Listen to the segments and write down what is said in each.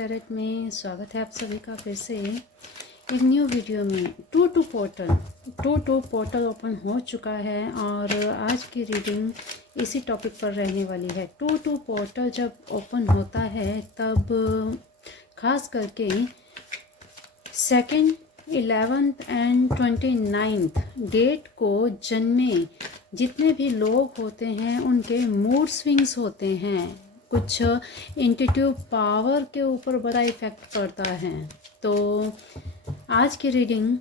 Tarot में स्वागत है आप सभी का फिर से एक न्यू वीडियो में। टू पोर्टल ओपन हो चुका है और आज की रीडिंग इसी टॉपिक पर रहने वाली है। टू पोर्टल जब ओपन होता है तब खास करके 2nd, 11th and 29th date को जन्मे जितने भी लोग होते हैं उनके मूड स्विंग्स होते हैं। कुछ इंट्यूटिव पावर के ऊपर बड़ा इफेक्ट पड़ता है। तो आज की रीडिंग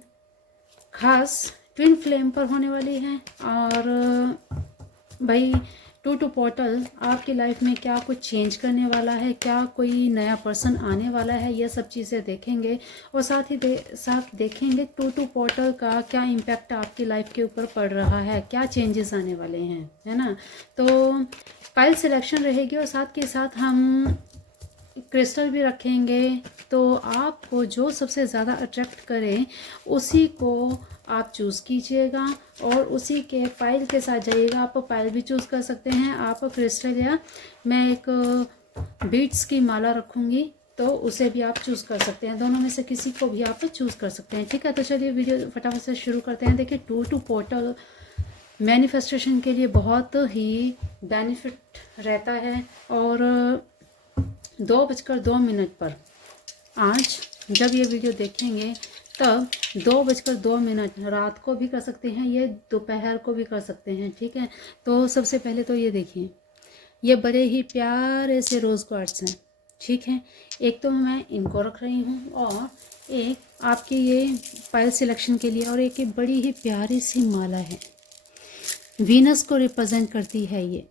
खास ट्विन फ्लेम पर होने वाली है और भाई टू पोर्टल आपकी लाइफ में क्या कुछ चेंज करने वाला है, क्या कोई नया पर्सन आने वाला है, ये सब चीज़ें देखेंगे और साथ ही साथ देखेंगे टू पोर्टल का क्या इम्पैक्ट आपकी लाइफ के ऊपर पड़ रहा है, क्या चेंजेस आने वाले हैं, है ना। तो फाइल सिलेक्शन रहेगी और साथ के साथ हम क्रिस्टल भी रखेंगे। तो आपको जो सबसे ज़्यादा अट्रैक्ट करे उसी को आप चूज़ कीजिएगा और उसी के फाइल के साथ जाइएगा। आप फाइल भी चूज़ कर सकते हैं, आप क्रिस्टल या मैं एक बीट्स की माला रखूँगी तो उसे भी आप चूज़ कर सकते हैं। दोनों में से किसी को भी आप चूज़ कर सकते हैं, ठीक है। तो चलिए वीडियो फटाफट से शुरू करते हैं। देखिए टू पोर्टल मैनिफेस्टेशन के लिए बहुत ही बेनिफिट रहता है और 2:02 पर आज जब ये वीडियो देखेंगे तब 2:02 रात को भी कर सकते हैं, ये दोपहर को भी कर सकते हैं, ठीक है। तो सबसे पहले तो ये देखिए, ये बड़े ही प्यारे से रोज़ क्वार्ट्स हैं, ठीक है। एक तो मैं इनको रख रही हूँ और एक आपके ये फाइल सिलेक्शन के लिए और एक बड़ी ही प्यारी सी माला है, वीनस को रिप्रेजेंट करती है ये,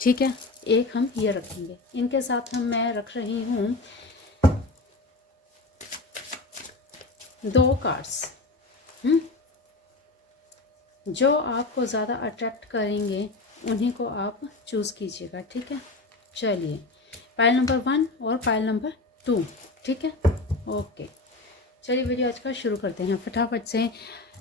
ठीक है। एक हम ये रखेंगे, इनके साथ मैं रख रही हूँ 2 कार्ड्स। जो आपको ज़्यादा अट्रैक्ट करेंगे उन्हीं को आप चूज़ कीजिएगा, ठीक है। चलिए फाइल नंबर 1 और फाइल नंबर 2, ठीक है, ओके। चलिए वीडियो आज का शुरू करते हैं फटाफट से।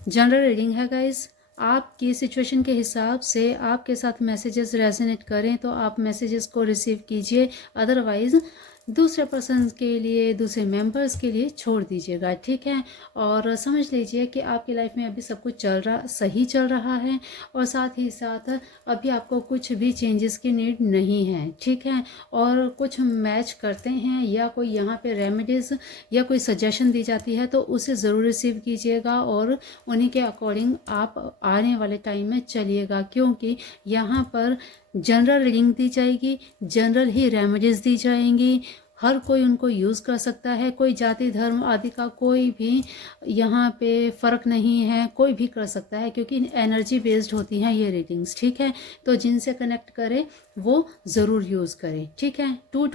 जनरल रीडिंग है गाइस, आपकी सिचुएशन के हिसाब से आपके साथ मैसेजेस रेजोनेट करें तो आप मैसेजेस को रिसीव कीजिए, अदरवाइज़ दूसरे पर्सन के लिए, दूसरे मेंबर्स के लिए छोड़ दीजिएगा, ठीक है। और समझ लीजिए कि आपकी लाइफ में अभी सब कुछ सही चल रहा है और साथ ही साथ अभी आपको कुछ भी चेंजेस की नीड नहीं है, ठीक है। और कुछ मैच करते हैं या कोई यहाँ पे रेमेडीज़ या कोई सजेशन दी जाती है तो उसे ज़रूर रिसीव कीजिएगा और उन्हीं के अकॉर्डिंग आप आने वाले टाइम में चलिएगा, क्योंकि यहाँ पर जनरल रीडिंग दी जाएगी, जनरल ही रेमेडीज़ दी जाएंगी। हर कोई उनको यूज़ कर सकता है, कोई जाति धर्म आदि का कोई भी यहाँ पे फ़र्क नहीं है, कोई भी कर सकता है क्योंकि एनर्जी बेस्ड होती हैं ये रीडिंग्स, ठीक है। तो जिनसे कनेक्ट करे वो ज़रूर यूज़ करें, ठीक है। टू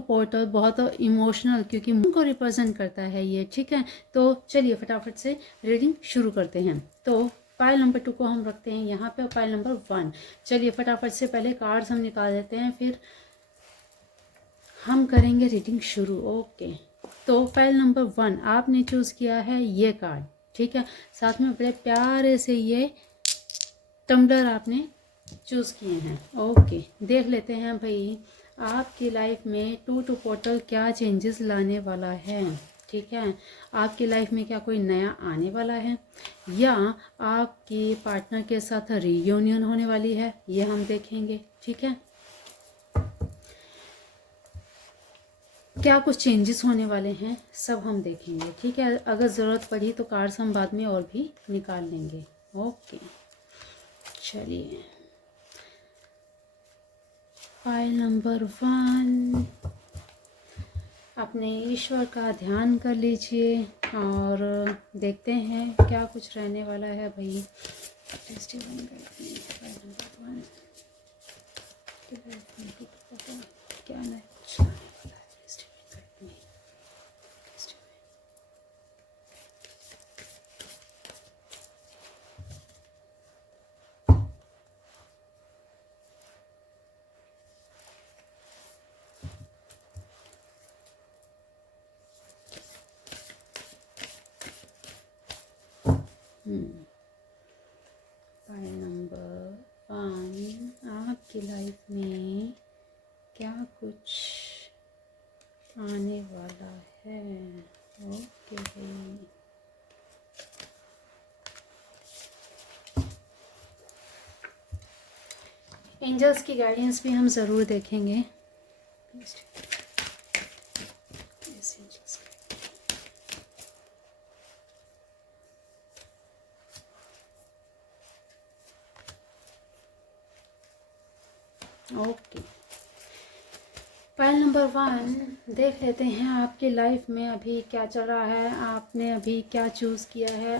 पोर्टल बहुत इमोशनल क्योंकि उनको रिप्रेजेंट करता है ये, ठीक है। तो चलिए फटाफट से रीडिंग शुरू करते हैं। तो फाइल नंबर 2 को हम रखते हैं यहाँ पे और फाइल नंबर 1। चलिए फटाफट से पहले कार्ड्स हम निकाल देते हैं, फिर हम करेंगे रीडिंग शुरू, ओके। तो फाइल नंबर 1 आपने चूज़ किया है ये कार्ड, ठीक है। साथ में बड़े प्यारे से ये टम्बलर आपने चूज़ किए हैं, ओके। देख लेते हैं भाई आपकी लाइफ में टू पोर्टल क्या चेंजेस लाने वाला है, ठीक है। आपकी लाइफ में क्या कोई नया आने वाला है या आपकी पार्टनर के साथ रीयूनियन होने वाली है, ये हम देखेंगे, ठीक है। क्या कुछ चेंजेस होने वाले हैं सब हम देखेंगे, ठीक है। अगर ज़रूरत पड़ी तो कार्ड्स हम बाद में और भी निकाल लेंगे, ओके। चलिए फाइल नंबर 1, अपने ईश्वर का ध्यान कर लीजिए और देखते हैं क्या कुछ रहने वाला है भाई। क्या नहीं फाइल नंबर 1 आपकी लाइफ में क्या कुछ एंजल्स की गाइडेंस भी हम ज़रूर देखेंगे। ओके, फाइल नंबर 1 देख लेते हैं आपकी लाइफ में अभी क्या चल रहा है, आपने अभी क्या चूज़ किया है,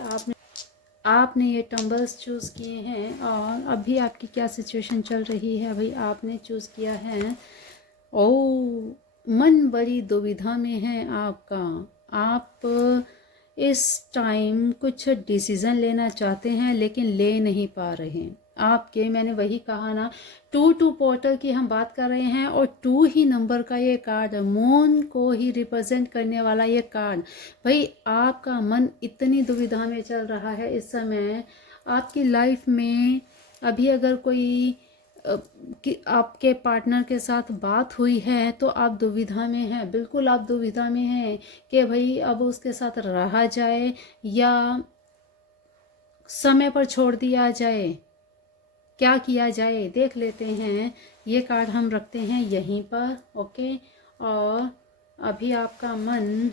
आपने ये टम्बल्स चूज़ किए हैं और अभी आपकी क्या सिचुएशन चल रही है, अभी आपने चूज़ किया है। ओ, मन बड़ी दुविधा में है आपका। आप इस टाइम कुछ डिसीज़न लेना चाहते हैं लेकिन ले नहीं पा रहे। आपके, मैंने वही कहा ना, 2 पोर्टल की हम बात कर रहे हैं और 2 ही नंबर का ये कार्ड, मून को ही रिप्रेजेंट करने वाला ये कार्ड। भाई आपका मन इतनी दुविधा में चल रहा है इस समय। आपकी लाइफ में अभी अगर कोई कि आपके पार्टनर के साथ बात हुई है तो आप दुविधा में हैं, बिल्कुल आप दुविधा में हैं कि भाई अब उसके साथ रहा जाए या समय पर छोड़ दिया जाए, क्या किया जाए। देख लेते हैं, ये कार्ड हम रखते हैं यहीं पर। ओके, और अभी आपका मन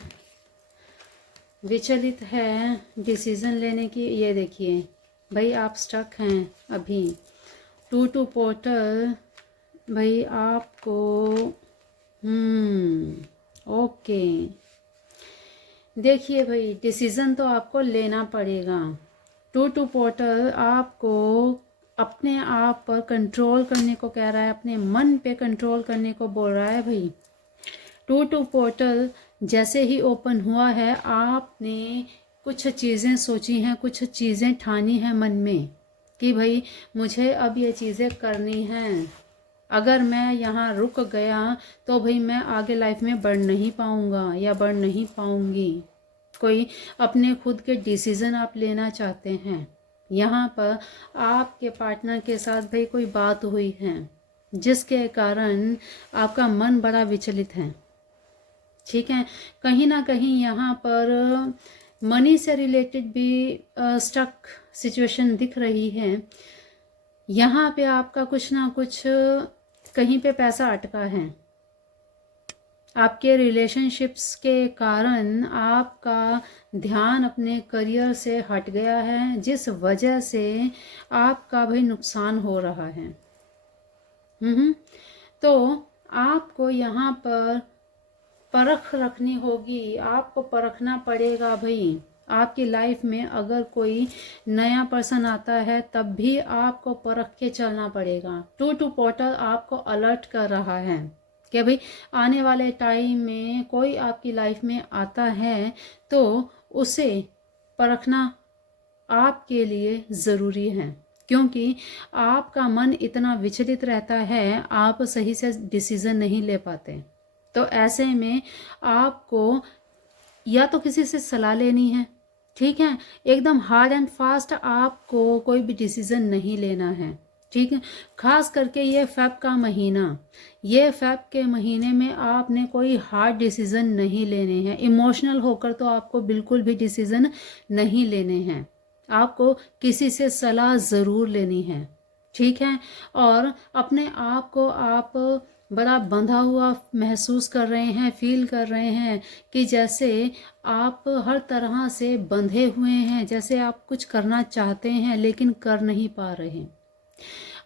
विचलित है डिसीज़न लेने की। ये देखिए भाई आप स्टक हैं अभी। 2 पोर्टल भाई आपको ओके, देखिए भाई डिसीज़न तो आपको लेना पड़ेगा। 2 पोर्टल आपको अपने आप पर कंट्रोल करने को कह रहा है, अपने मन पे कंट्रोल करने को बोल रहा है भाई। 2 पोर्टल जैसे ही ओपन हुआ है, आपने कुछ चीज़ें सोची हैं, कुछ चीज़ें ठानी हैं मन में कि भाई मुझे अब ये चीज़ें करनी हैं। अगर मैं यहाँ रुक गया तो भाई मैं आगे लाइफ में बढ़ नहीं पाऊँगा या बढ़ नहीं पाऊँगी। कोई अपने खुद के डिसीज़न आप लेना चाहते हैं। यहाँ पर आपके पार्टनर के साथ भाई कोई बात हुई है जिसके कारण आपका मन बड़ा विचलित है। ठीक है, कहीं ना कहीं यहाँ पर मनी से रिलेटेड भी स्टक सिचुएशन दिख रही है। यहाँ पे आपका कुछ ना कुछ कहीं पे पैसा अटका है। आपके रिलेशनशिप्स के कारण आपका ध्यान अपने करियर से हट गया है, जिस वजह से आपका भाई नुकसान हो रहा है। तो आपको यहाँ पर परख रखनी होगी, आपको परखना पड़ेगा भाई। आपकी लाइफ में अगर कोई नया पर्सन आता है तब भी आपको परख के चलना पड़ेगा। 2 पोर्टल आपको अलर्ट कर रहा है कि भाई आने वाले टाइम में कोई आपकी लाइफ में आता है तो उसे परखना आपके लिए ज़रूरी है, क्योंकि आपका मन इतना विचलित रहता है, आप सही से डिसीज़न नहीं ले पाते। तो ऐसे में आपको या तो किसी से सलाह लेनी है, ठीक है, एकदम हार्ड एंड फास्ट आपको कोई भी डिसीज़न नहीं लेना है। ठीक है, खास करके ये फेब का महीना, ये फेब के महीने में आपने कोई हार्ड डिसीज़न नहीं लेने हैं। इमोशनल होकर तो आपको बिल्कुल भी डिसीज़न नहीं लेने हैं। आपको किसी से सलाह ज़रूर लेनी है। ठीक है, और अपने आप को आप बड़ा बंधा हुआ महसूस कर रहे हैं, फील कर रहे हैं कि जैसे आप हर तरह से बंधे हुए हैं, जैसे आप कुछ करना चाहते हैं लेकिन कर नहीं पा रहे।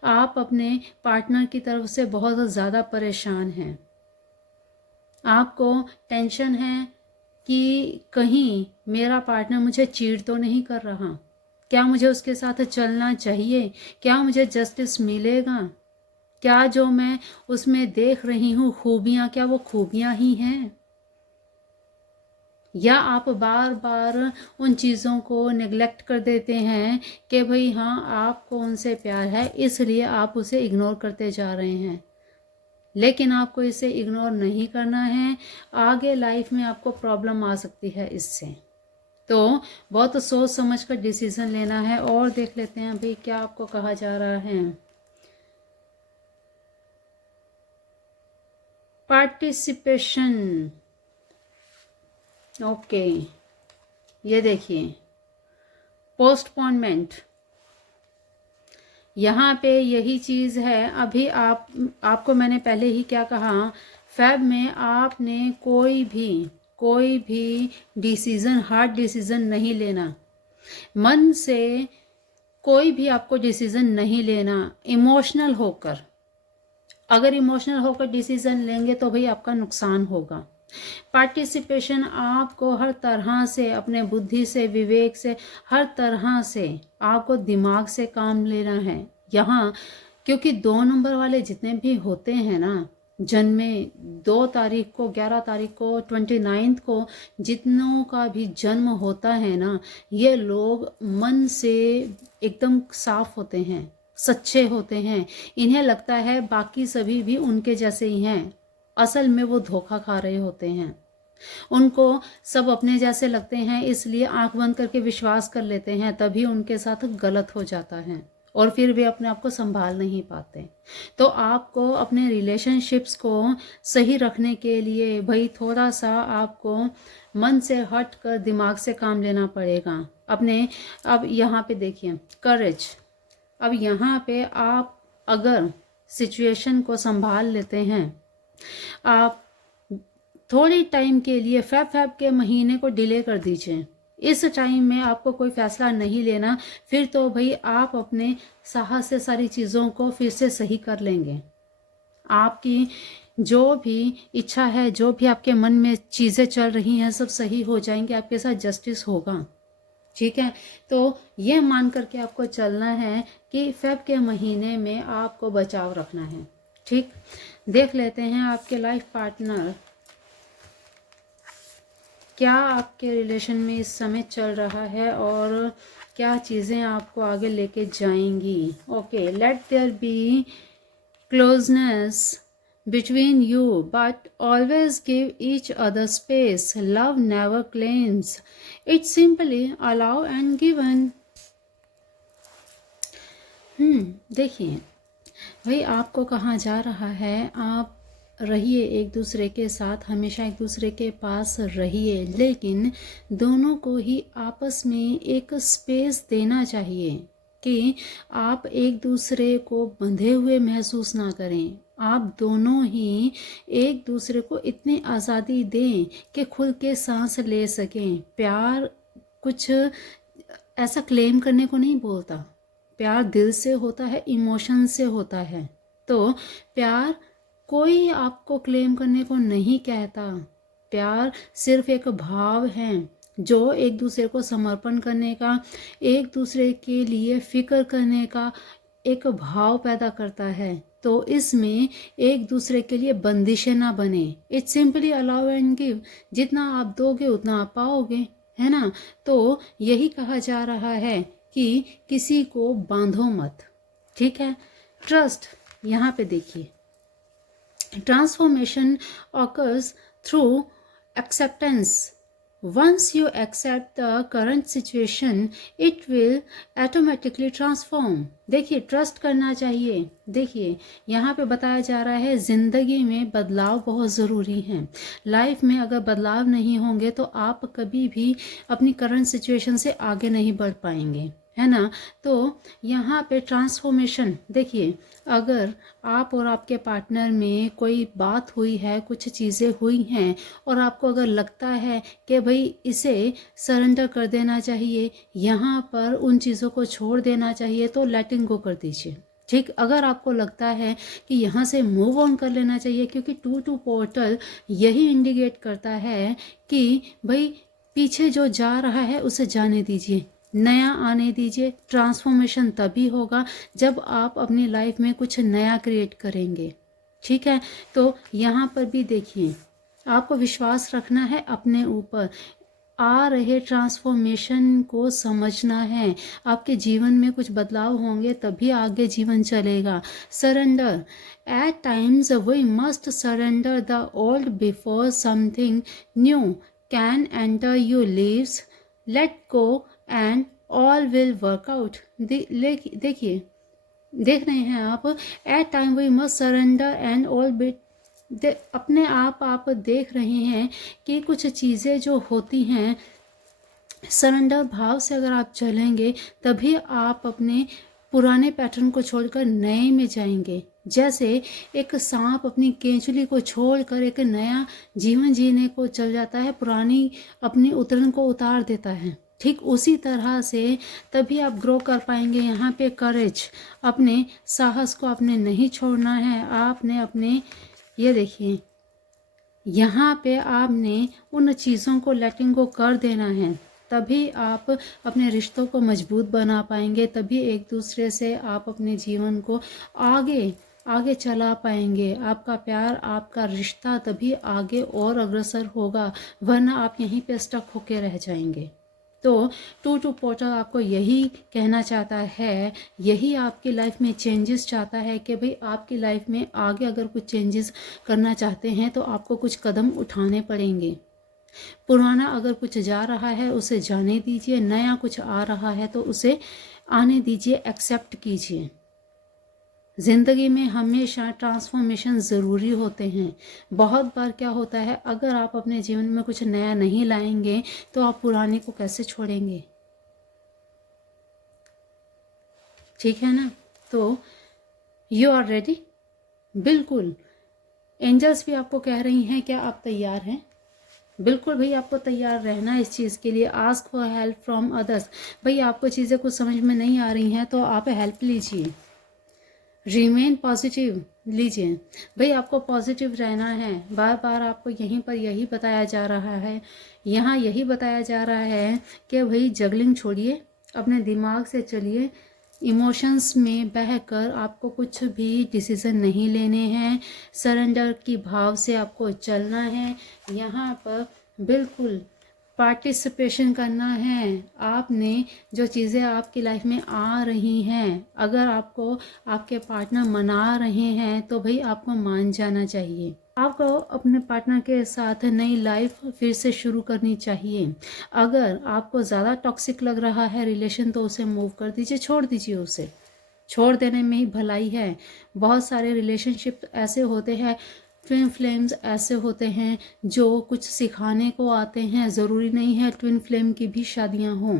आप अपने पार्टनर की तरफ से बहुत ज़्यादा परेशान हैं। आपको टेंशन है कि कहीं मेरा पार्टनर मुझे चीट तो नहीं कर रहा, क्या मुझे उसके साथ चलना चाहिए, क्या मुझे जस्टिस मिलेगा, क्या जो मैं उसमें देख रही हूँ खूबियाँ, क्या वो खूबियाँ ही हैं, या आप बार बार उन चीज़ों को नेग्लेक्ट कर देते हैं कि भाई हाँ आपको उनसे प्यार है इसलिए आप उसे इग्नोर करते जा रहे हैं। लेकिन आपको इसे इग्नोर नहीं करना है, आगे लाइफ में आपको प्रॉब्लम आ सकती है इससे। तो बहुत सोच समझ कर डिसीज़न लेना है। और देख लेते हैं अभी क्या आपको कहा जा रहा है। पार्टिसिपेशन, ओके, ये देखिए पोस्टपोनमेंट, यहाँ पे यही चीज़ है। अभी आपको मैंने पहले ही क्या कहा, फेब में आपने कोई भी डिसीज़न, हार्ड डिसीज़न नहीं लेना। मन से कोई भी आपको डिसीज़न नहीं लेना, इमोशनल होकर। अगर इमोशनल होकर डिसीज़न लेंगे तो भाई आपका नुकसान होगा। पार्टिसिपेशन आपको हर तरह से, अपने बुद्धि से, विवेक से, हर तरह से आपको दिमाग से काम लेना है यहाँ। क्योंकि 2 नंबर वाले जितने भी होते हैं ना, जन्मे 2 तारीख को, 11 तारीख को, 29 को, जितनों का भी जन्म होता है ना, ये लोग मन से एकदम साफ होते हैं, सच्चे होते हैं। इन्हें लगता है बाकी सभी भी उनके जैसे ही हैं, असल में वो धोखा खा रहे होते हैं। उनको सब अपने जैसे लगते हैं, इसलिए आंख बंद करके विश्वास कर लेते हैं, तभी उनके साथ गलत हो जाता है और फिर वे अपने आप को संभाल नहीं पाते। तो आपको अपने रिलेशनशिप्स को सही रखने के लिए भाई थोड़ा सा आपको मन से हट कर दिमाग से काम लेना पड़ेगा अपने। अब यहाँ पे देखिए करेज। अब यहाँ पे आप अगर सिचुएशन को संभाल लेते हैं, आप थोड़ी टाइम के लिए फेब के महीने को डिले कर दीजिए। इस टाइम में आपको कोई फैसला नहीं लेना, फिर तो भाई आप अपने साहस से सारी चीज़ों को फिर से सही कर लेंगे। आपकी जो भी इच्छा है, जो भी आपके मन में चीज़ें चल रही हैं, सब सही हो जाएंगे, आपके साथ जस्टिस होगा। ठीक है, तो ये मान करके आपको चलना है कि फेब के महीने में आपको बचाव रखना है। ठीक, देख लेते हैं आपके लाइफ पार्टनर क्या आपके रिलेशन में इस समय चल रहा है और क्या चीज़ें आपको आगे लेके जाएंगी। Okay, let there be closeness between you, but always give each other space. Love never claims, it's simply allow and given. देखिए भाई, आपको कहाँ जा रहा है, आप रहिए एक दूसरे के साथ, हमेशा एक दूसरे के पास रहिए, लेकिन दोनों को ही आपस में एक स्पेस देना चाहिए कि आप एक दूसरे को बंधे हुए महसूस ना करें। आप दोनों ही एक दूसरे को इतनी आज़ादी दें कि खुल के सांस ले सकें। प्यार कुछ ऐसा क्लेम करने को नहीं बोलता, प्यार दिल से होता है, इमोशन से होता है। तो प्यार कोई आपको क्लेम करने को नहीं कहता। प्यार सिर्फ एक भाव है जो एक दूसरे को समर्पण करने का, एक दूसरे के लिए फिक्र करने का एक भाव पैदा करता है। तो इसमें एक दूसरे के लिए बंदिशें ना बने। It's simply allow and give. जितना आप दोगे उतना आप पाओगे, है ना। तो यही कहा जा रहा है कि किसी को बांधो मत। ठीक है। ट्रस्ट, यहाँ पे देखिए, transformation occurs through acceptance. Once you accept the current situation, it will automatically transform. देखिए, ट्रस्ट करना चाहिए। देखिए, यहाँ पे बताया जा रहा है ज़िंदगी में बदलाव बहुत ज़रूरी है। लाइफ में अगर बदलाव नहीं होंगे तो आप कभी भी अपनी करंट सिचुएशन से आगे नहीं बढ़ पाएंगे, है ना। तो यहाँ पे ट्रांसफॉर्मेशन देखिए, अगर आप और आपके पार्टनर में कोई बात हुई है, कुछ चीज़ें हुई हैं और आपको अगर लगता है कि भाई इसे सरेंडर कर देना चाहिए, यहाँ पर उन चीज़ों को छोड़ देना चाहिए, तो लेटिंग गो कर दीजिए। ठीक, अगर आपको लगता है कि यहाँ से मूव ऑन कर लेना चाहिए, क्योंकि 2 पोर्टल यही इंडिकेट करता है कि भाई पीछे जो जा रहा है उसे जाने दीजिए, नया आने दीजिए। ट्रांसफॉर्मेशन तभी होगा जब आप अपनी लाइफ में कुछ नया क्रिएट करेंगे। ठीक है, तो यहाँ पर भी देखिए, आपको विश्वास रखना है अपने ऊपर। आ रहे ट्रांसफॉर्मेशन को समझना है। आपके जीवन में कुछ बदलाव होंगे तभी आगे जीवन चलेगा। Surrender, at times we must surrender the old before something new can enter your lives. Let go and all will work out. देखिए, देख रहे हैं आप, at time we must surrender and all bit. अपने आप देख रहे हैं कि कुछ चीज़ें जो होती हैं, सरेंडर भाव से अगर आप चलेंगे तभी आप अपने पुराने पैटर्न को छोड़कर नए में जाएंगे। जैसे एक सांप अपनी केंचुली को छोड़कर एक नया जीवन जीने को चल जाता है, पुरानी अपनी उतरन को उतार देता है, ठीक उसी तरह से तभी आप ग्रो कर पाएंगे। यहाँ पे करेज, अपने साहस को आपने नहीं छोड़ना है। आपने अपने, ये देखिए यहाँ पे आपने उन चीज़ों को लेटिंग गो कर देना है, तभी आप अपने रिश्तों को मजबूत बना पाएंगे, तभी एक दूसरे से आप अपने जीवन को आगे आगे चला पाएंगे। आपका प्यार, आपका रिश्ता तभी आगे और अग्रसर होगा, वरना आप यहीं पे स्टक होके रह जाएंगे। तो टू पोर्टल आपको यही कहना चाहता है, यही आपकी लाइफ में चेंजेस चाहता है कि भाई आपकी लाइफ में आगे अगर कुछ चेंजेस करना चाहते हैं तो आपको कुछ कदम उठाने पड़ेंगे। पुराना अगर कुछ जा रहा है उसे जाने दीजिए, नया कुछ आ रहा है तो उसे आने दीजिए, एक्सेप्ट कीजिए। ज़िंदगी में हमेशा ट्रांसफॉर्मेशन ज़रूरी होते हैं। बहुत बार क्या होता है, अगर आप अपने जीवन में कुछ नया नहीं लाएंगे तो आप पुराने को कैसे छोड़ेंगे, ठीक है ना। तो यू आर रेडी, बिल्कुल। एंजल्स भी आपको कह रही हैं, क्या आप तैयार हैं? बिल्कुल भाई, आपको तैयार रहना है इस चीज़ के लिए। Ask for help from others, भाई आपको चीज़ें कुछ समझ में नहीं आ रही हैं तो आप हेल्प लीजिए। रिमेन पॉजिटिव लीजिए, भाई आपको पॉजिटिव रहना है। बार बार आपको यहीं पर यही बताया जा रहा है, यहाँ यही बताया जा रहा है कि भाई जगलिंग छोड़िए, अपने दिमाग से चलिए। इमोशंस में बहकर आपको कुछ भी डिसीज़न नहीं लेने हैं, सरेंडर की भाव से आपको चलना है। यहाँ पर बिल्कुल पार्टिसिपेशन करना है। आपने जो चीज़ें आपकी लाइफ में आ रही हैं, अगर आपको आपके पार्टनर मना रहे हैं तो भाई आपको मान जाना चाहिए। आपको अपने पार्टनर के साथ नई लाइफ फिर से शुरू करनी चाहिए। अगर आपको ज़्यादा टॉक्सिक लग रहा है रिलेशन तो उसे मूव कर दीजिए, छोड़ दीजिए। उसे छोड़ देने में ही भलाई है। बहुत सारे रिलेशनशिप ऐसे होते हैं, ट्विन फ्लेम्स ऐसे होते हैं जो कुछ सिखाने को आते हैं। ज़रूरी नहीं है ट्विन फ्लेम की भी शादियां हों,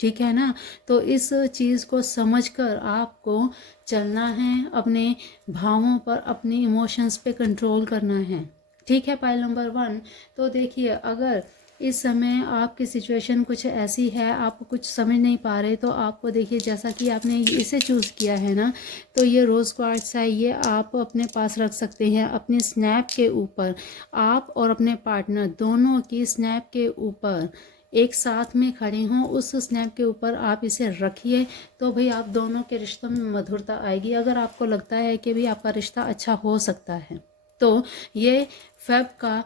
ठीक है ना। तो इस चीज़ को समझकर आपको चलना है, अपने भावों पर, अपने इमोशंस पे कंट्रोल करना है, ठीक है। पाइल नंबर 1, तो देखिए अगर इस समय आपकी सिचुएशन कुछ ऐसी है, आप कुछ समझ नहीं पा रहे, तो आपको देखिए जैसा कि आपने इसे चूज़ किया है ना, तो ये रोज़ क्वार्ट्स है, ये आप अपने पास रख सकते हैं अपनी स्नैप के ऊपर। आप और अपने पार्टनर दोनों की स्नैप के ऊपर एक साथ में खड़े हों, उस स्नैप के ऊपर आप इसे रखिए, तो भाई आप दोनों के रिश्तों में मधुरता आएगी। अगर आपको लगता है कि भाई आपका रिश्ता अच्छा हो सकता है तो ये फेब का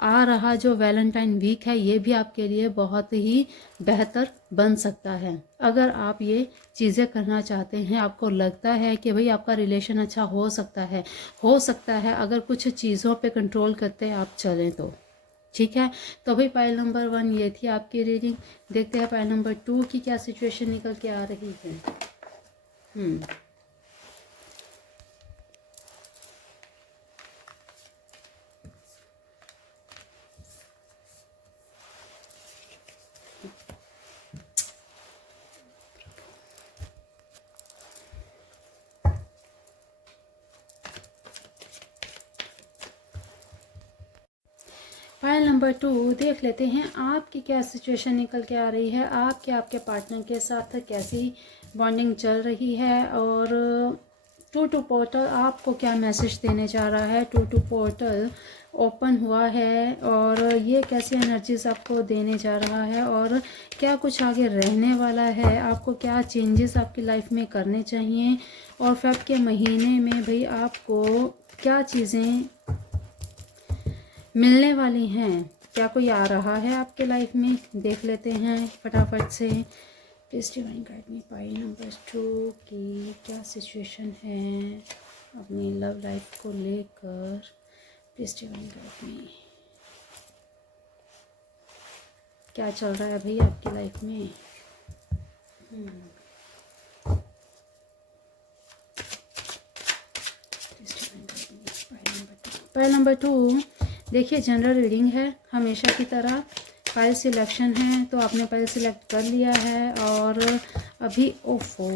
आ रहा जो वैलेंटाइन वीक है ये भी आपके लिए बहुत ही बेहतर बन सकता है। अगर आप ये चीज़ें करना चाहते हैं, आपको लगता है कि भाई आपका रिलेशन अच्छा हो सकता है अगर कुछ चीज़ों पे कंट्रोल करते आप चलें तो, ठीक है। तो भाई पाइल नंबर 1 ये थी आपकी रीडिंग। देखते हैं पाइल नंबर 2 की क्या सिचुएशन निकल के आ रही है। फाइल नंबर 2 देख लेते हैं आपकी क्या सिचुएशन निकल के आ रही है। आपके पार्टनर के साथ कैसी बॉन्डिंग चल रही है और टू पोर्टल आपको क्या मैसेज देने जा रहा है। टू पोर्टल ओपन हुआ है और ये कैसी एनर्जीज आपको देने जा रहा है और क्या कुछ आगे रहने वाला है, आपको क्या चेंजेस आपकी लाइफ में करने चाहिए और फेब के महीने में भाई आपको क्या चीज़ें मिलने वाली हैं, क्या कोई आ रहा है आपके लाइफ में। देख लेते हैं फटाफट से। Please divine guide me pile number 2 की क्या सिचुएशन है अपनी लव लाइफ को लेकर। प्लीज डिवाइन गाइड मी, क्या चल रहा है भाई आपकी लाइफ में। पाइल नंबर 2 देखिए जनरल रीडिंग है हमेशा की तरह। फाइल सिलेक्शन है तो आपने फाइल सिलेक्ट कर लिया है और अभी ओफो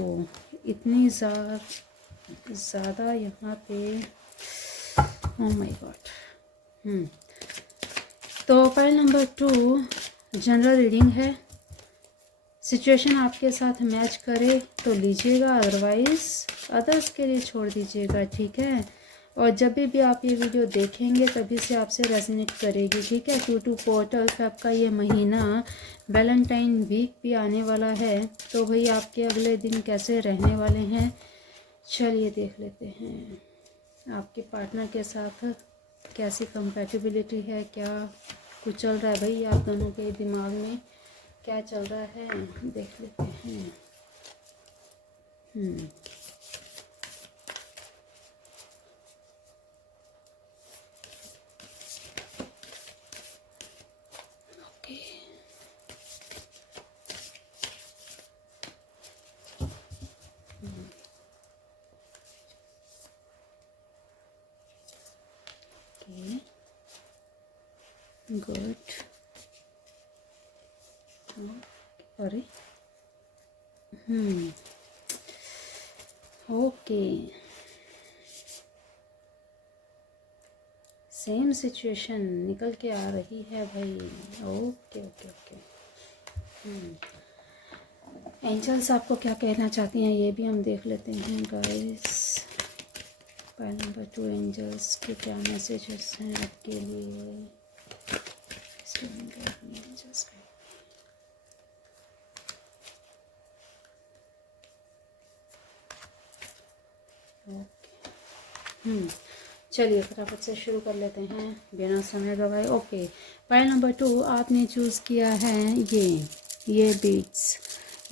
इतनी ज़्यादा यहाँ पे, ओह माय गॉड। तो पाइल नंबर 2 जनरल रीडिंग है। सिचुएशन आपके साथ मैच करे तो लीजिएगा, अदरवाइज़ अदर्स के लिए छोड़ दीजिएगा, ठीक है। और जब भी आप ये वीडियो देखेंगे तभी से आपसे रेजोनेट करेगी, ठीक है। 2 पोर्टल फेब का ये महीना, वैलेंटाइन वीक भी आने वाला है, तो भाई आपके अगले दिन कैसे रहने वाले हैं, चलिए देख लेते हैं। आपके पार्टनर के साथ कैसी कंपैटिबिलिटी है, क्या कुछ चल रहा है भाई आप दोनों के दिमाग में, क्या चल रहा है, देख लेते हैं। Okay, good. अरे ओके, सेम सिचुएशन निकल के आ रही है भाई। Okay okay okay. एंजल्स आपको क्या कहना चाहती हैं ये भी हम देख लेते हैं गाइस। पाइल नंबर 2 एंजल्स के क्या मैसेजेस हैं आपके लिए। चलिए फटाफट से शुरू कर लेते हैं बिना समय गवाए। ओके, पाइल नंबर 2 आपने चूज़ किया है ये बीट्स,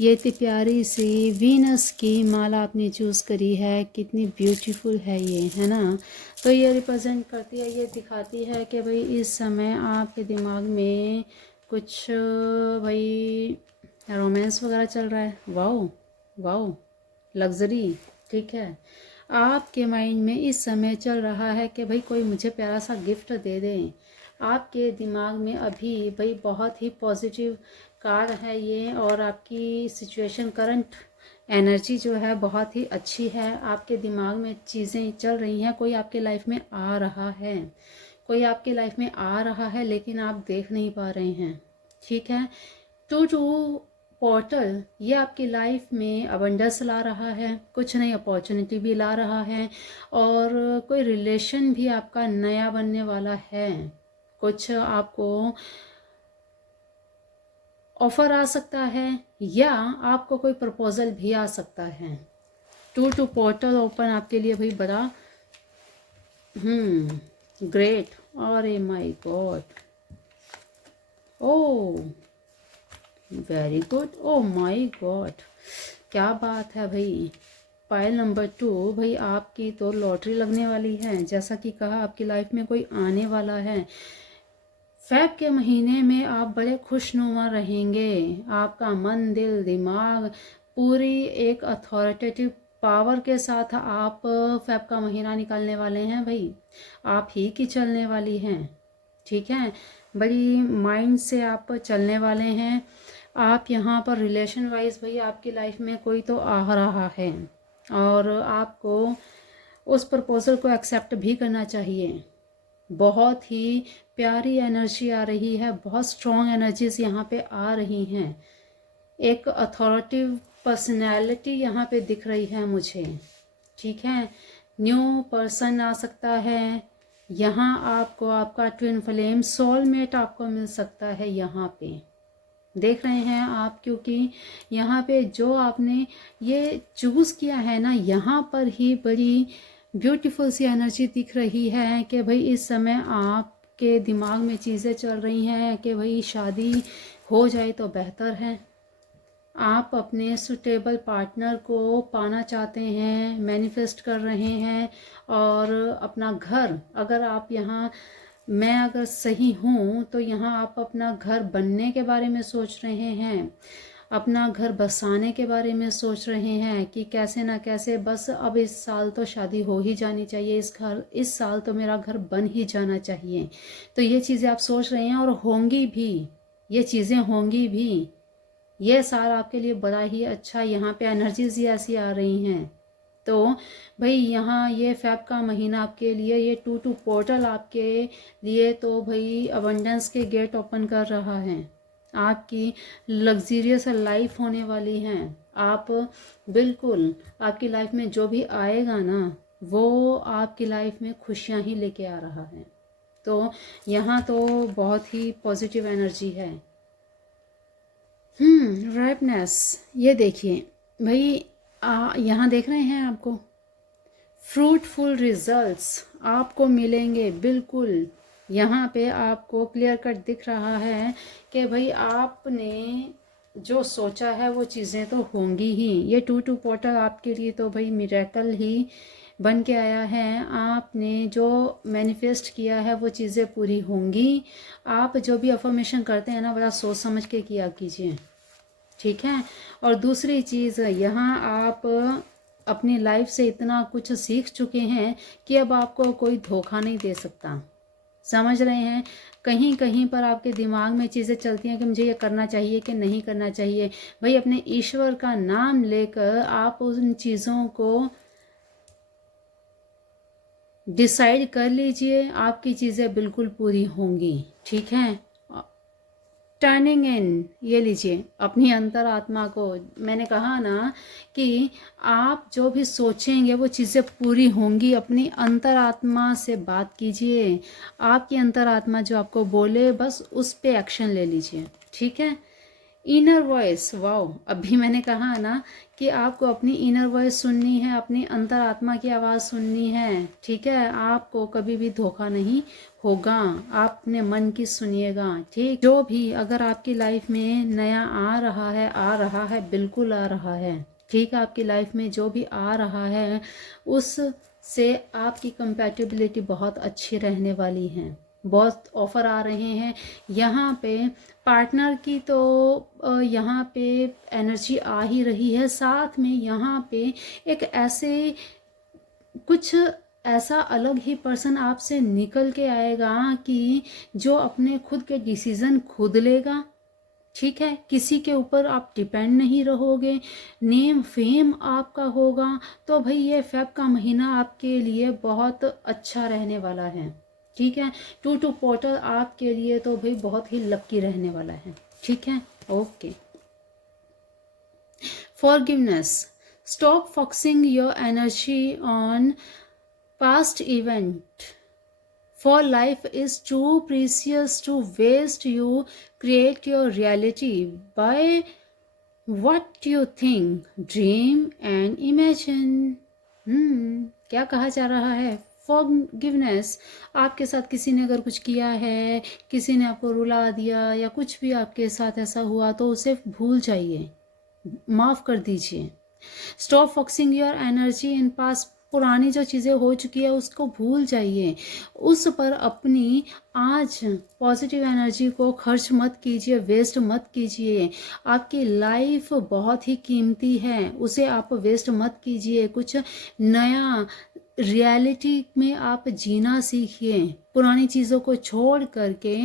ये इतनी प्यारी सी वीनस की माला आपने चूज़ करी है। कितनी ब्यूटीफुल है ये, है ना। तो ये रिप्रेजेंट करती है, ये दिखाती है कि भाई इस समय आपके दिमाग में कुछ भाई रोमांस वगैरह चल रहा है। वाओ वाओ, लग्जरी, ठीक है। आपके माइंड में इस समय चल रहा है कि भाई कोई मुझे प्यारा सा गिफ्ट दे दें। आपके दिमाग में अभी भाई बहुत ही पॉजिटिव कार्ड है ये, और आपकी सिचुएशन करंट एनर्जी जो है बहुत ही अच्छी है। आपके दिमाग में चीज़ें चल रही हैं, कोई आपके लाइफ में आ रहा है, कोई आपके लाइफ में आ रहा है लेकिन आप देख नहीं पा रहे हैं, ठीक है। 2 पोर्टल ये आपकी लाइफ में अबंडेंस ला रहा है, कुछ नई अपॉर्चुनिटी भी ला रहा है, और कोई रिलेशन भी आपका नया बनने वाला है। कुछ आपको ऑफर आ सकता है या आपको कोई प्रपोजल भी आ सकता है। 2 पोर्टल ओपन आपके लिए भाई बड़ा ग्रेट। अरे my God, oh very good, oh my God, क्या बात है भाई। पाइल नंबर 2 भाई आपकी तो लॉटरी लगने वाली है। जैसा कि कहा आपकी लाइफ में कोई आने वाला है। फेब के महीने में आप बड़े खुशनुमा रहेंगे। आपका मन, दिल, दिमाग पूरी एक अथॉरिटेटिव पावर के साथ आप फेब का महीना निकालने वाले हैं भाई। आप ही की चलने वाली हैं, ठीक है। बड़ी माइंड से आप चलने वाले हैं। आप यहाँ पर रिलेशन वाइज भाई आपकी लाइफ में कोई तो आ रहा है, और आपको उस प्रपोजल को एक्सेप्ट भी करना चाहिए। बहुत ही प्यारी एनर्जी आ रही है, बहुत स्ट्रॉन्ग एनर्जीज यहाँ पे आ रही हैं। एक अथॉरिटिव पर्सनैलिटी यहाँ पे दिख रही है मुझे, ठीक है। न्यू पर्सन आ सकता है यहाँ, आपको आपका ट्विन फ्लेम सोलमेट आपको मिल सकता है यहाँ पे, देख रहे हैं आप। क्योंकि यहाँ पे जो आपने ये चूज़ किया है ना, यहाँ पर ही बड़ी ब्यूटीफुल सी एनर्जी दिख रही है कि भाई इस समय आपके दिमाग में चीज़ें चल रही हैं कि भाई शादी हो जाए तो बेहतर है। आप अपने सुटेबल पार्टनर को पाना चाहते हैं, मैनिफेस्ट कर रहे हैं, और अपना घर, अगर आप यहाँ, मैं अगर सही हूँ तो यहाँ आप अपना घर बनने के बारे में सोच रहे हैं, अपना घर बसाने के बारे में सोच रहे हैं कि कैसे ना कैसे बस अब इस साल तो शादी हो ही जानी चाहिए, इस साल तो मेरा घर बन ही जाना चाहिए। तो ये चीज़ें आप सोच रहे हैं, और होंगी भी, ये चीज़ें होंगी भी, ये साल आपके लिए बड़ा ही अच्छा, यहाँ पे एनर्जीज ही ऐसी आ रही हैं। तो भाई यहाँ ये फेब का महीना आपके लिए, ये 2 पोर्टल आपके लिए तो भाई अबंडेंस के गेट ओपन कर रहा है। आपकी लग्जरियस लाइफ होने वाली है। आप बिल्कुल, आपकी लाइफ में जो भी आएगा ना वो आपकी लाइफ में खुशियाँ ही लेके आ रहा है। तो यहाँ तो बहुत ही पॉजिटिव एनर्जी है। राइपनेस, ये देखिए भाई, यहाँ देख रहे हैं आपको फ्रूटफुल रिजल्ट्स आपको मिलेंगे बिल्कुल। यहाँ पे आपको क्लियर कट दिख रहा है कि भाई आपने जो सोचा है वो चीज़ें तो होंगी ही। ये 2 पोर्टल आपके लिए तो भाई मिरेकल ही बन के आया है। आपने जो मैनिफेस्ट किया है वो चीज़ें पूरी होंगी। आप जो भी अफर्मेशन करते हैं ना, बड़ा सोच समझ के किया कीजिए, ठीक है। और दूसरी चीज़, यहाँ आप अपनी लाइफ से इतना कुछ सीख चुके हैं कि अब आपको कोई धोखा नहीं दे सकता। समझ रहे हैं? कहीं कहीं पर आपके दिमाग में चीज़ें चलती हैं कि मुझे ये करना चाहिए कि नहीं करना चाहिए। भाई अपने ईश्वर का नाम लेकर आप उन चीज़ों को डिसाइड कर लीजिए, आपकी चीज़ें बिल्कुल पूरी होंगी, ठीक है। टर्निंग इन, ये लीजिए अपनी अंतरात्मा को। मैंने कहा ना कि आप जो भी सोचेंगे वो चीज़ें पूरी होंगी। अपनी अंतरात्मा से बात कीजिए, आपकी अंतरात्मा जो आपको बोले बस उस पे एक्शन ले लीजिए, ठीक है। इनर वॉइस, वाओ, अभी मैंने कहा ना कि आपको अपनी इनर वॉइस सुननी है, अपनी अंतरात्मा की आवाज़ सुननी है, ठीक है। आपको कभी भी धोखा नहीं होगा, आप अपने मन की सुनिएगा, ठीक। जो भी अगर आपकी लाइफ में नया आ रहा है, बिल्कुल आ रहा है, ठीक। आपकी लाइफ में जो भी आ रहा है उससे आपकी कंपैटिबिलिटी बहुत अच्छी रहने वाली है। बहुत ऑफ़र आ रहे हैं यहाँ पे पार्टनर की, तो यहाँ पे एनर्जी आ ही रही है। साथ में यहाँ पे एक ऐसे कुछ ऐसा अलग ही पर्सन आपसे निकल के आएगा कि जो अपने खुद के डिसीज़न खुद लेगा, ठीक है। किसी के ऊपर आप डिपेंड नहीं रहोगे, नेम फेम आपका होगा। तो भाई ये फेब का महीना आपके लिए बहुत अच्छा रहने वाला है, ठीक है। 2 पोर्टल आपके लिए तो भाई बहुत ही लकी रहने वाला है, ठीक है। Okay, forgiveness, stop focusing your energy on past event, for life is too precious to waste. You create your reality by what you think, dream and imagine. क्या कहा जा रहा है? फॉरगिवनेस, आपके साथ किसी ने अगर कुछ किया है, किसी ने आपको रुला दिया या कुछ भी आपके साथ ऐसा हुआ तो उसे भूल जाइए, माफ़ कर दीजिए। Stop focusing your energy in past, पुरानी जो चीज़ें हो चुकी है उसको भूल जाइए, उस पर अपनी आज पॉजिटिव एनर्जी को खर्च मत कीजिए, वेस्ट मत कीजिए। आपकी लाइफ बहुत ही कीमती है, उसे आप वेस्ट मत कीजिए। कुछ नया रियलिटी में आप जीना सीखिए, पुरानी चीज़ों को छोड़ करके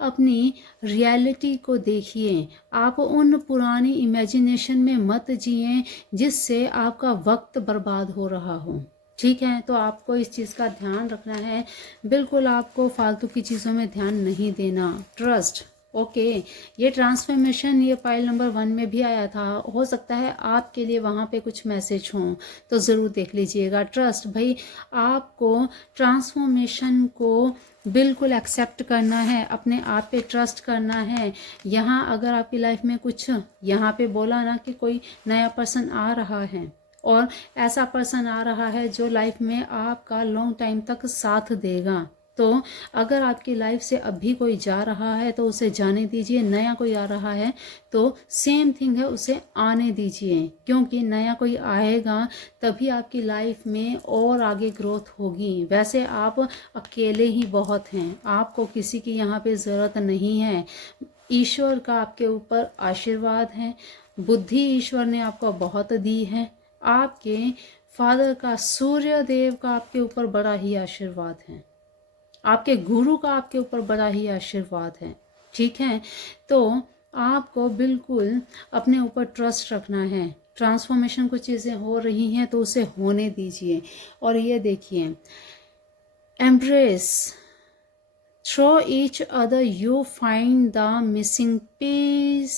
अपनी रियलिटी को देखिए। आप उन पुरानी इमेजिनेशन में मत जिए जिससे आपका वक्त बर्बाद हो रहा हो, ठीक है। तो आपको इस चीज़ का ध्यान रखना है, बिल्कुल आपको फालतू की चीज़ों में ध्यान नहीं देना। Trust, okay. ये ट्रांसफॉर्मेशन ये पाइल नंबर 1 में भी आया था, हो सकता है आपके लिए वहाँ पे कुछ मैसेज हों तो ज़रूर देख लीजिएगा। ट्रस्ट, भाई आपको ट्रांसफॉर्मेशन को बिल्कुल एक्सेप्ट करना है, अपने आप पे ट्रस्ट करना है। यहाँ अगर आपकी लाइफ में कुछ यहाँ पे बोला ना कि कोई नया पर्सन आ रहा है और ऐसा पर्सन आ रहा है जो लाइफ में आपका लॉन्ग टाइम तक साथ देगा, तो अगर आपकी लाइफ से अभी कोई जा रहा है तो उसे जाने दीजिए। नया कोई आ रहा है तो सेम थिंग है, उसे आने दीजिए, क्योंकि नया कोई आएगा तभी आपकी लाइफ में और आगे ग्रोथ होगी। वैसे आप अकेले ही बहुत हैं, आपको किसी की यहाँ पे ज़रूरत नहीं है। ईश्वर का आपके ऊपर आशीर्वाद है, बुद्धि ईश्वर ने आपको बहुत दी है, आपके फादर का, सूर्य देव का आपके ऊपर बड़ा ही आशीर्वाद है, आपके गुरु का आपके ऊपर बड़ा ही आशीर्वाद है, ठीक है। तो आपको बिल्कुल अपने ऊपर ट्रस्ट रखना है। ट्रांसफॉर्मेशन कुछ चीज़ें हो रही हैं तो उसे होने दीजिए। और ये देखिए, embrace through each other you find the missing piece.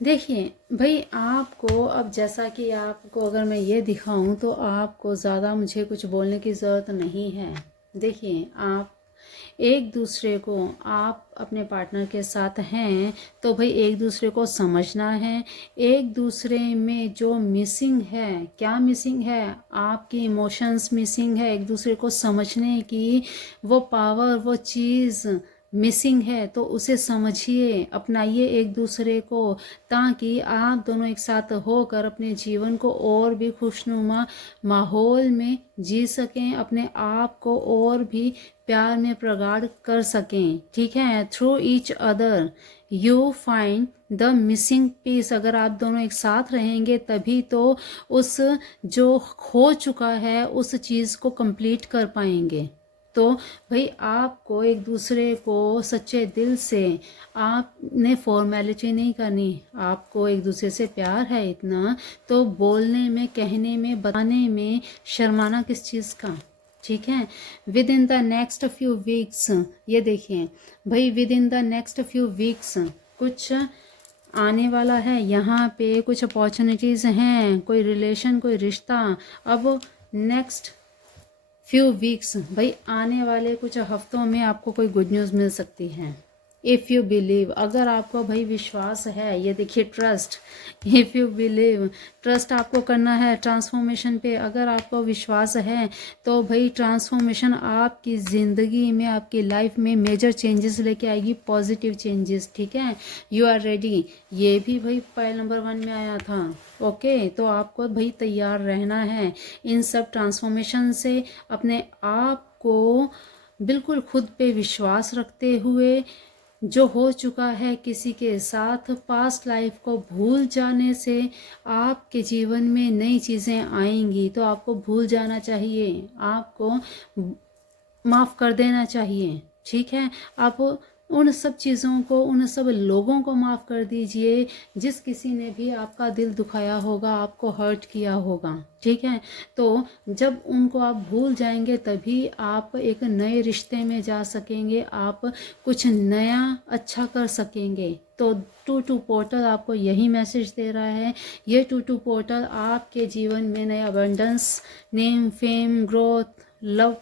देखिए भाई, आपको अब जैसा कि आपको अगर मैं ये दिखाऊं तो आपको ज़्यादा मुझे कुछ बोलने की ज़रूरत नहीं है। देखिए, आप एक दूसरे को, आप अपने पार्टनर के साथ हैं तो भाई एक दूसरे को समझना है। एक दूसरे में जो मिसिंग है, क्या मिसिंग है? आपकी इमोशंस मिसिंग है। एक दूसरे को समझने की वो पावर, वो चीज़ मिसिंग है तो उसे समझिए, अपनाइए एक दूसरे को, ताकि आप दोनों एक साथ होकर अपने जीवन को और भी खुशनुमा माहौल में जी सकें, अपने आप को और भी प्यार में प्रगाढ़ कर सकें। ठीक है, through each other you find the missing piece. अगर आप दोनों एक साथ रहेंगे तभी तो उस जो खो चुका है उस चीज़ को कंप्लीट कर पाएंगे। तो भाई आपको एक दूसरे को सच्चे दिल से, आपने फॉर्मेलिटी नहीं करनी, आपको एक दूसरे से प्यार है इतना तो बोलने में, कहने में, बताने में शर्माना किस चीज़ का। ठीक है, with in the next few weeks, ये देखिए भाई, with in the next few weeks कुछ आने वाला है। यहाँ पे कुछ अपॉर्चुनिटीज़ हैं, कोई रिलेशन, कोई रिश्ता। अब नेक्स्ट फ्यू वीक्स, भाई आने वाले कुछ हफ्तों में आपको कोई गुड न्यूज़ मिल सकती है। इफ़ यू बिलीव, अगर आपको भाई विश्वास है, ये देखिए trust, if you believe, trust आपको करना है ट्रांसफॉर्मेशन पे। अगर आपको विश्वास है तो भाई ट्रांसफॉर्मेशन आपकी ज़िंदगी में, आपकी लाइफ में मेजर चेंजेस लेके आएगी, पॉजिटिव चेंजेस। ठीक है, यू आर रेडी। ये भी भाई फाइल नंबर 1 में आया था। ओके, तो आपको भाई तैयार रहना है इन सब ट्रांसफॉर्मेशन से। अपने आप को बिल्कुल खुद पे विश्वास रखते हुए, जो हो चुका है किसी के साथ, पास्ट लाइफ को भूल जाने से आपके जीवन में नई चीज़ें आएंगी। तो आपको भूल जाना चाहिए, आपको माफ़ कर देना चाहिए। ठीक है, आप उन सब चीज़ों को, उन सब लोगों को माफ़ कर दीजिए जिस किसी ने भी आपका दिल दुखाया होगा, आपको हर्ट किया होगा। ठीक है, तो जब उनको आप भूल जाएंगे तभी आप एक नए रिश्ते में जा सकेंगे, आप कुछ नया अच्छा कर सकेंगे। तो 2-2 पोर्टल आपको यही मैसेज दे रहा है। ये 2-2 पोर्टल आपके जीवन में नया abundance, name, fame, growth, love,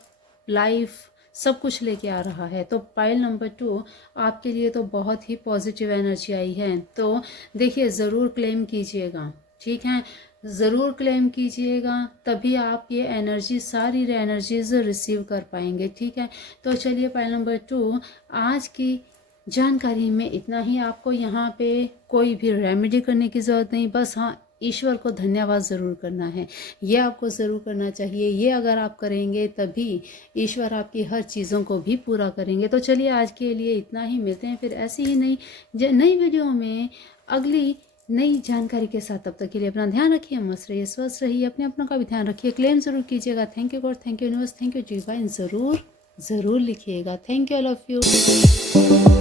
life सब कुछ लेके आ रहा है। तो पाइल नंबर 2 आपके लिए तो बहुत ही पॉजिटिव एनर्जी आई है। तो देखिए, ज़रूर क्लेम कीजिएगा। ठीक है, ज़रूर क्लेम कीजिएगा, तभी आप ये एनर्जी, सारी एनर्जीज रिसीव कर पाएंगे। ठीक है, तो चलिए पाइल नंबर 2 आज की जानकारी में इतना ही। आपको यहाँ पे कोई भी रेमेडी करने की ज़रूरत नहीं, बस हाँ, ईश्वर को धन्यवाद ज़रूर करना है। ये आपको ज़रूर करना चाहिए। ये अगर आप करेंगे तभी ईश्वर आपकी हर चीज़ों को भी पूरा करेंगे। तो चलिए आज के लिए इतना ही, मिलते हैं फिर ऐसी ही नई वीडियो में अगली नई जानकारी के साथ। तब तक के लिए अपना ध्यान रखिए, मस्त रहिए, स्वस्थ रहिए, अपने अपनों का भी ध्यान रखिए। क्लेम ज़रूर कीजिएगा। Thank you God, thank you universe, thank you divine, ज़रूर लिखिएगा। Thank you, I love you.